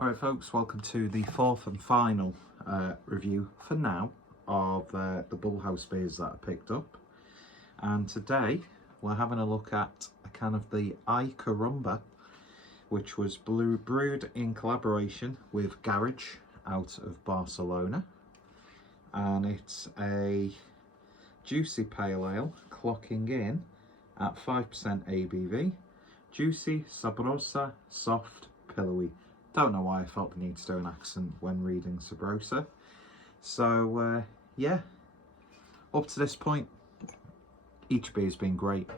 Alright folks, welcome to the fourth and final review for now of the Bullhouse beers that I picked up. And today we're having a look at a can of the Caramba, which was brewed in collaboration with Garage out of Barcelona. And it's a juicy pale ale, clocking in at 5% ABV. Juicy, sabrosa, soft, pillowy. Don't know why I felt the need to do an accent when reading Sabrosa. So yeah, up to this point, each beer's been great.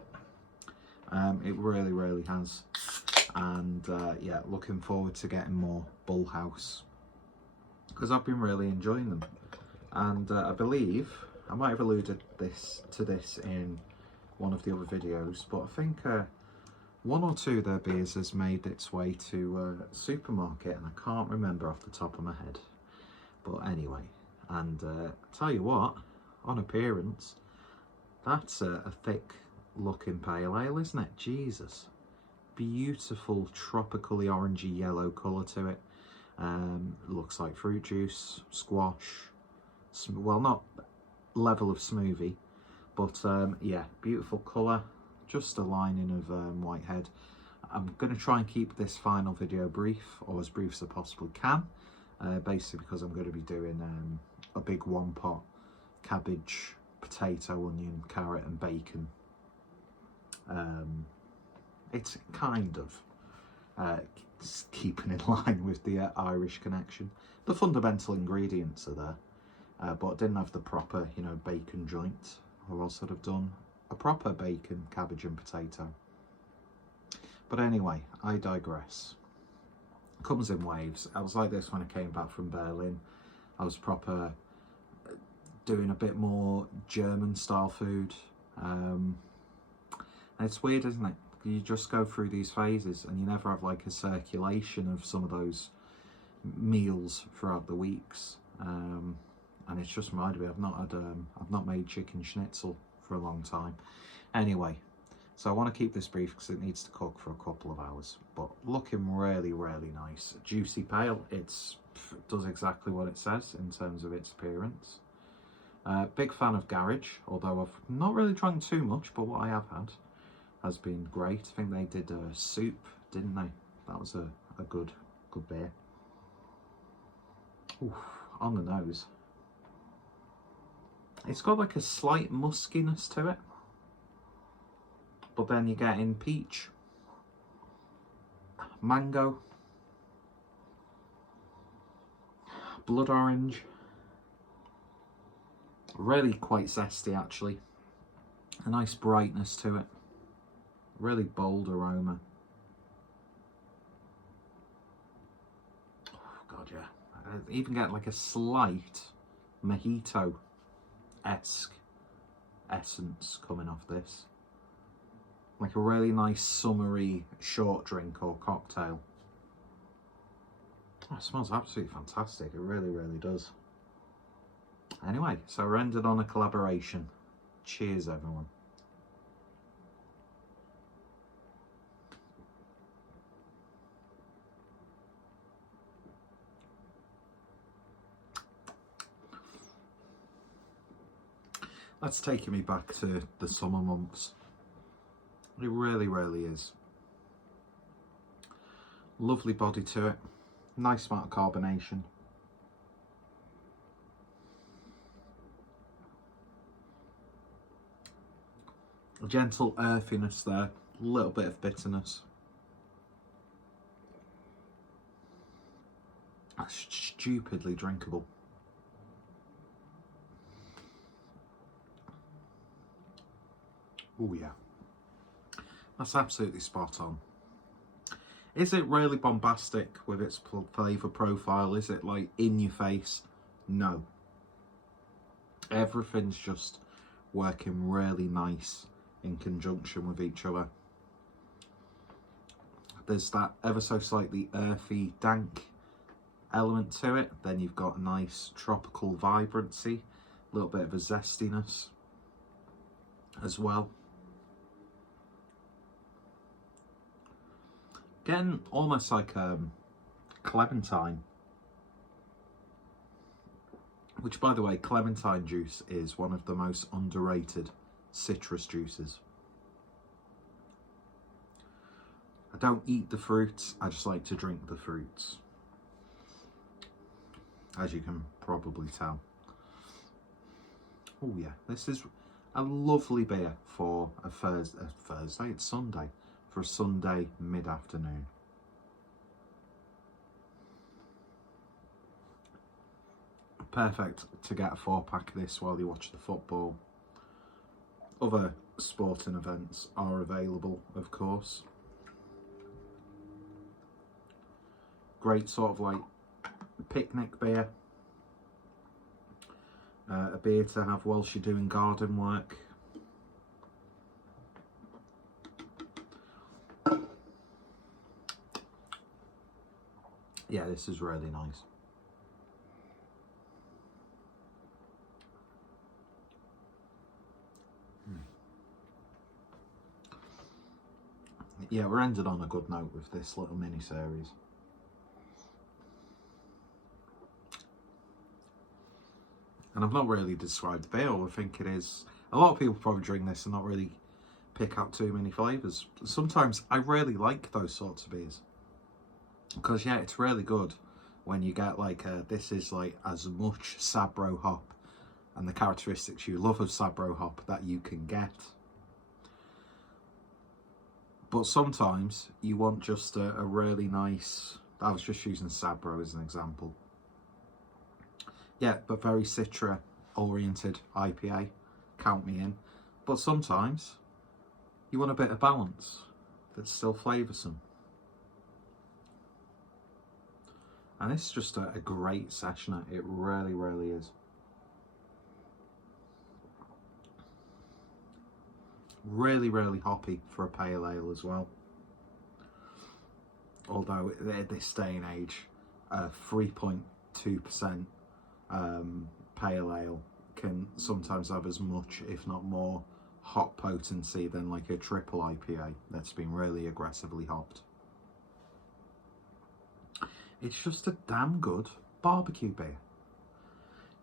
It really has. And yeah, looking forward to getting more Bullhouse, because I've been really enjoying them. And I believe I might have alluded to this in one of the other videos, but I think one or two of their beers has made its way to a supermarket, and I can't remember off the top of my head. But anyway, and tell you what, on appearance, that's a thick looking pale ale, isn't it? Jesus. Beautiful tropically orangey yellow colour to it. Looks like fruit juice, squash, well, not level of smoothie, but yeah, beautiful colour. Just a lining of Whitehead. I'm going to try and keep this final video brief, or as brief as I possibly can, basically because I'm going to be doing a big one pot cabbage, potato, onion, carrot and bacon. It's kind of keeping in line with the Irish connection. The fundamental ingredients are there, but I didn't have the proper, bacon joint, or else I'd have done a proper bacon, cabbage and potato. But anyway, I digress. Comes in waves. I was like this when I came back from Berlin. I was proper doing a bit more German style food. And it's weird, isn't it? You just go through these phases and you never have like a circulation of some of those meals throughout the weeks. And it's just reminded me, I've not made chicken schnitzel for a long time. Anyway, so I want to keep this brief because it needs to cook for a couple of hours, but looking really nice. Juicy pale. It does exactly what it says in terms of its appearance. Big fan of Garage, although I've not really drunk too much, but what I have had has been great. I think they did a soup, didn't they? That was a good beer. Oof, on the nose. It's got like a slight muskiness to it, but then you get in peach, mango, blood orange, really quite zesty actually, a nice brightness to it, really bold aroma. Oh god, yeah, I even get like a slight mojito-esque essence coming off this, like a really nice summery short drink or cocktail. Oh, it smells absolutely fantastic. It really does. Anyway, so we're ended on a collaboration. Cheers everyone. That's taking me back to the summer months. It really is. Lovely body to it. Nice amount of carbonation. A gentle earthiness there. A little bit of bitterness. That's stupidly drinkable. Oh yeah, that's absolutely spot on. Is it really bombastic with its flavour profile? Is it like in your face? No. Everything's just working really nice in conjunction with each other. There's that ever so slightly earthy, dank element to it. Then you've got a nice tropical vibrancy, a little bit of a zestiness as well. Getting almost like clementine. Which, by the way, clementine juice is one of the most underrated citrus juices. I don't eat the fruits, I just like to drink the fruits, as you can probably tell. Oh yeah, this is a lovely beer for a Thursday, it's Sunday, for a Sunday mid-afternoon. Perfect to get a 4-pack of this while you watch the football. Other sporting events are available, of course. Great sort of like picnic beer. A beer to have whilst you're doing garden work. Yeah, this is really nice. Yeah, we're ended on a good note with this little mini-series. And I've not really described the beer. I think it is... A lot of people probably drink this and not really pick out too many flavours. Sometimes I really like those sorts of beers. Because, yeah, it's really good when you get like this is like as much Sabro hop and the characteristics you love of Sabro hop that you can get. But sometimes you want just a really nice... I was just using Sabro as an example. Yeah, but very Citra-oriented IPA. Count me in. But sometimes you want a bit of balance that's still flavoursome. And this is just a great sessioner. It really, really is. Really, really hoppy for a pale ale as well. Although at this day and age, 3.2% pale ale can sometimes have as much, if not more, hop potency than like a triple IPA that's been really aggressively hopped. It's just a damn good barbecue beer.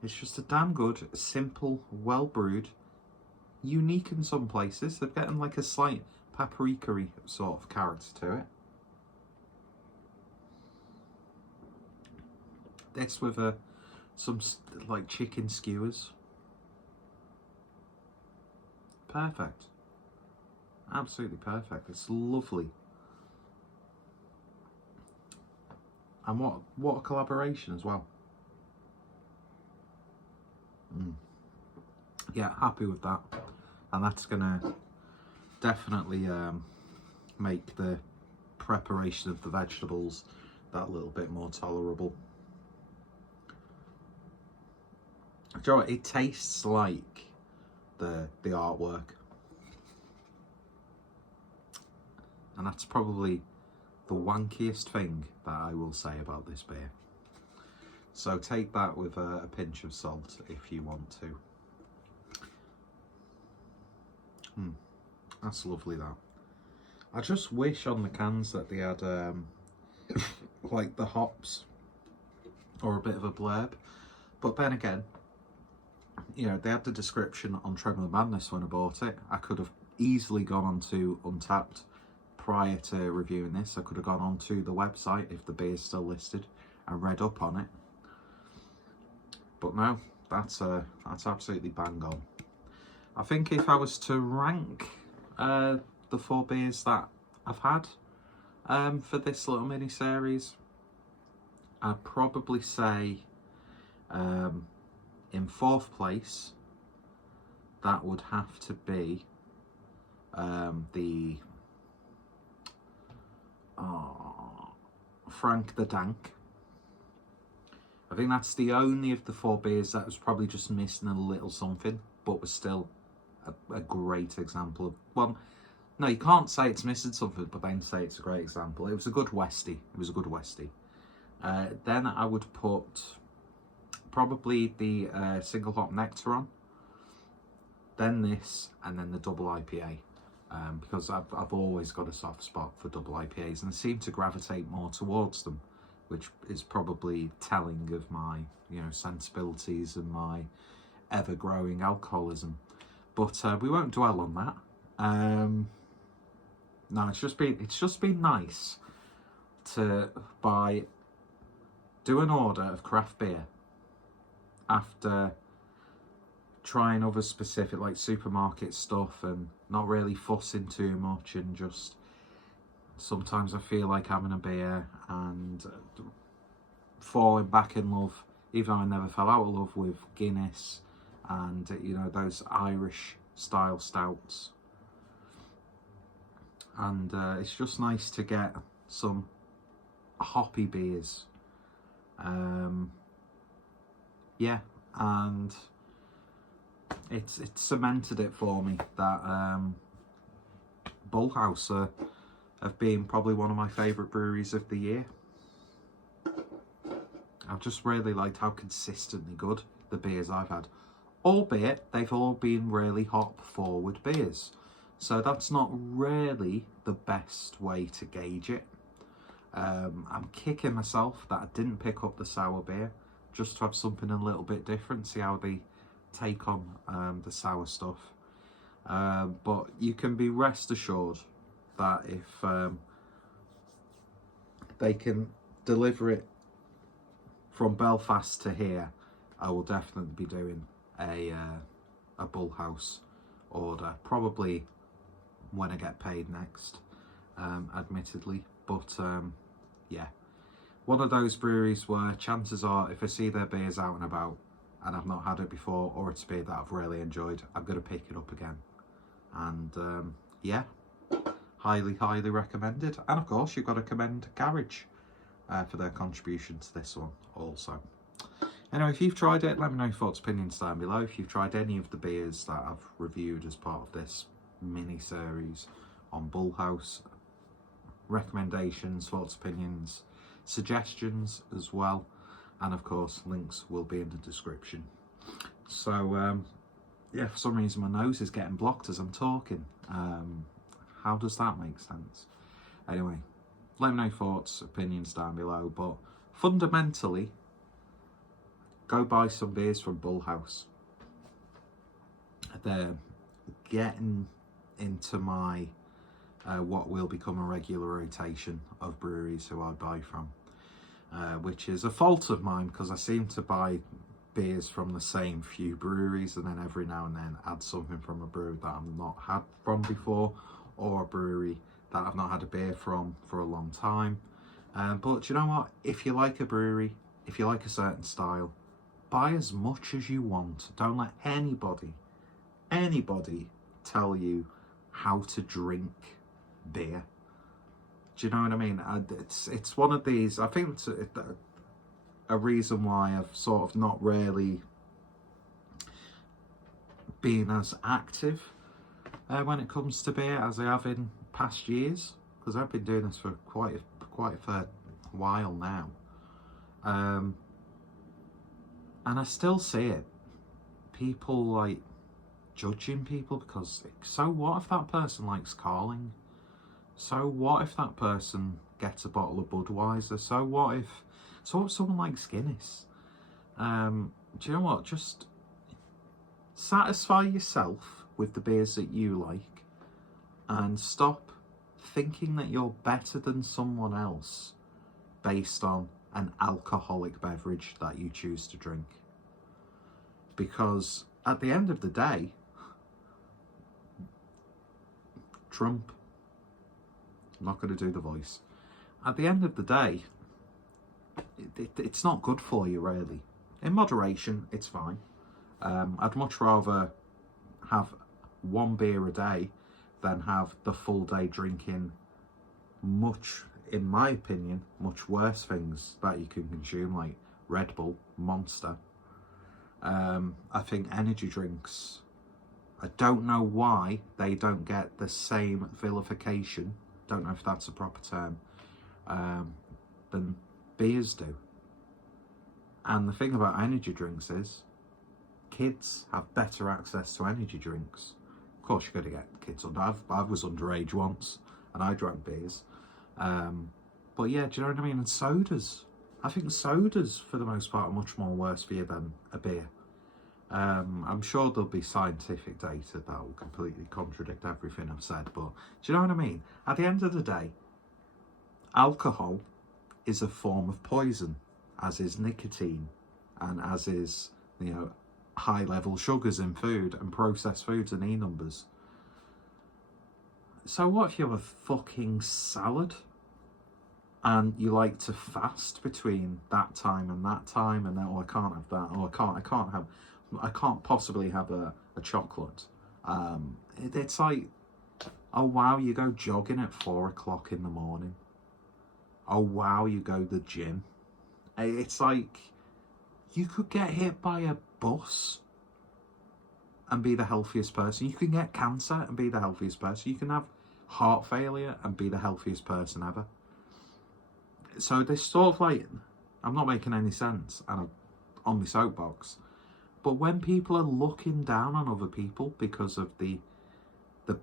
It's just a damn good, simple, well brewed, unique in some places. They're getting like a slight paprika-y sort of character to it. This with some like chicken skewers. Perfect. Absolutely perfect. It's lovely. And what a collaboration as well. Yeah, happy with that. And that's gonna definitely make the preparation of the vegetables that little bit more tolerable. Do you know what? It tastes like the artwork. And that's probably the wankiest thing that I will say about this beer. So take that with a pinch of salt if you want to. That's lovely, that. I just wish on the cans that they had like the hops or a bit of a blurb. But then again, you know, they had the description on Tremolo Madness when I bought it. I could have easily gone on to Untapped prior to reviewing this. I could have gone onto the website if the beer's still listed and read up on it. But no, that's absolutely bang on. I think if I was to rank the 4 beers that I've had for this little mini series, I'd probably say in 4th place that would have to be the Frank the Dank. I think that's the only of the 4 beers that was probably just missing a little something, but was still a great example of, well, no, you can't say it's missing something, but then say it's a great example. It was a good Westie. It was a good Westie. Then I would put probably the single hop Nectaron, then this, and then the double IPA. Because I've always got a soft spot for double IPAs and seem to gravitate more towards them which is probably telling of my, you know, sensibilities and my ever-growing alcoholism. But we won't dwell on that. No, it's just been nice to do an order of craft beer after trying other specific like supermarket stuff and not really fussing too much, and just sometimes I feel like having a beer and falling back in love, even though I never fell out of love with Guinness and, you know, those Irish style stouts. And it's just nice to get some hoppy beers. Yeah, and it's cemented it for me that Bullhouse have been probably one of my favourite breweries of the year. I've just really liked how consistently good the beers I've had. Albeit, they've all been really hop forward beers. So that's not really the best way to gauge it. I'm kicking myself that I didn't pick up the sour beer, just to have something a little bit different, see how they take on the sour stuff. But you can be rest assured that if they can deliver it from Belfast to here, I will definitely be doing a Bullhouse order, probably when I get paid next, admittedly. But yeah, one of those breweries where chances are, if I see their beers out and about and I've not had it before, or it's a beer that I've really enjoyed, I'm going to pick it up again. And yeah, highly recommended. And of course, you've got to commend Garage for their contribution to this one also. Anyway, if you've tried it, let me know your thoughts, opinions down below. If you've tried any of the beers that I've reviewed as part of this mini-series on Bullhouse, recommendations, thoughts, opinions, suggestions as well. And of course, links will be in the description. So, yeah, for some reason my nose is getting blocked as I'm talking. How does that make sense? Anyway, let me know your thoughts, opinions down below. But fundamentally, go buy some beers from Bullhouse. They're getting into my what will become a regular rotation of breweries who I buy from, which is a fault of mine because I seem to buy beers from the same few breweries and then every now and then add something from a brewery that I've not had from before, or a brewery that I've not had a beer from for a long time. But you know what, if you like a brewery, if you like a certain style, buy as much as you want. Don't let anybody tell you how to drink beer. Do you know what I mean? It's one of these, I think it's a reason why I've sort of not really been as active when it comes to beer as I have in past years, because I've been doing this for quite a while now. And I still see it. People like judging people because, so what if that person likes Carling? So what if that person gets a bottle of Budweiser? So what if someone likes Guinness? Do you know what? Just satisfy yourself with the beers that you like and stop thinking that you're better than someone else based on an alcoholic beverage that you choose to drink. Because at the end of the day, Trump, I'm not going to do the voice. At the end of the day, it's not good for you, really. In moderation, it's fine. I'd much rather have one beer a day than have the full day drinking much, in my opinion, much worse things that you can consume, like Red Bull, Monster. I think energy drinks, I don't know why they don't get the same vilification, don't know if that's a proper term, than beers do. And the thing about energy drinks is, kids have better access to energy drinks. Of course, you're going to get kids under. I was underage once, and I drank beers. But yeah, do you know what I mean? And sodas. I think sodas, for the most part, are much more worse for you than a beer. I'm sure there'll be scientific data that will completely contradict everything I've said, but do you know what I mean? At the end of the day, alcohol is a form of poison, as is nicotine, and as is, you know, high level sugars in food and processed foods and E-numbers. So what if you have a fucking salad and you like to fast between that time and that time, and then, oh, I can't have that, or I can't possibly have a chocolate. It's like, oh wow, you go jogging at 4 o'clock in the morning. Oh wow, you go to the gym. It's like, you could get hit by a bus and be the healthiest person. You can get cancer and be the healthiest person. You can have heart failure and be the healthiest person ever. So this sort of like, I'm not making any sense, and I'm on my soapbox, but when people are looking down on other people because of the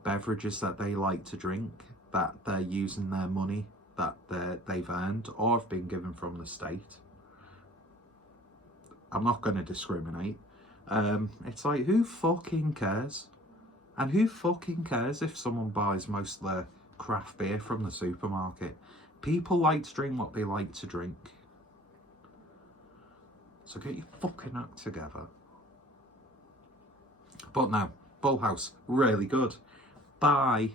beverages that they like to drink, that they're using their money that they've earned or have been given from the state, I'm not going to discriminate. It's like, who fucking cares? And who fucking cares if someone buys most of their craft beer from the supermarket? People like to drink what they like to drink. So get your fucking act together. But no, Bull House, really good. Bye.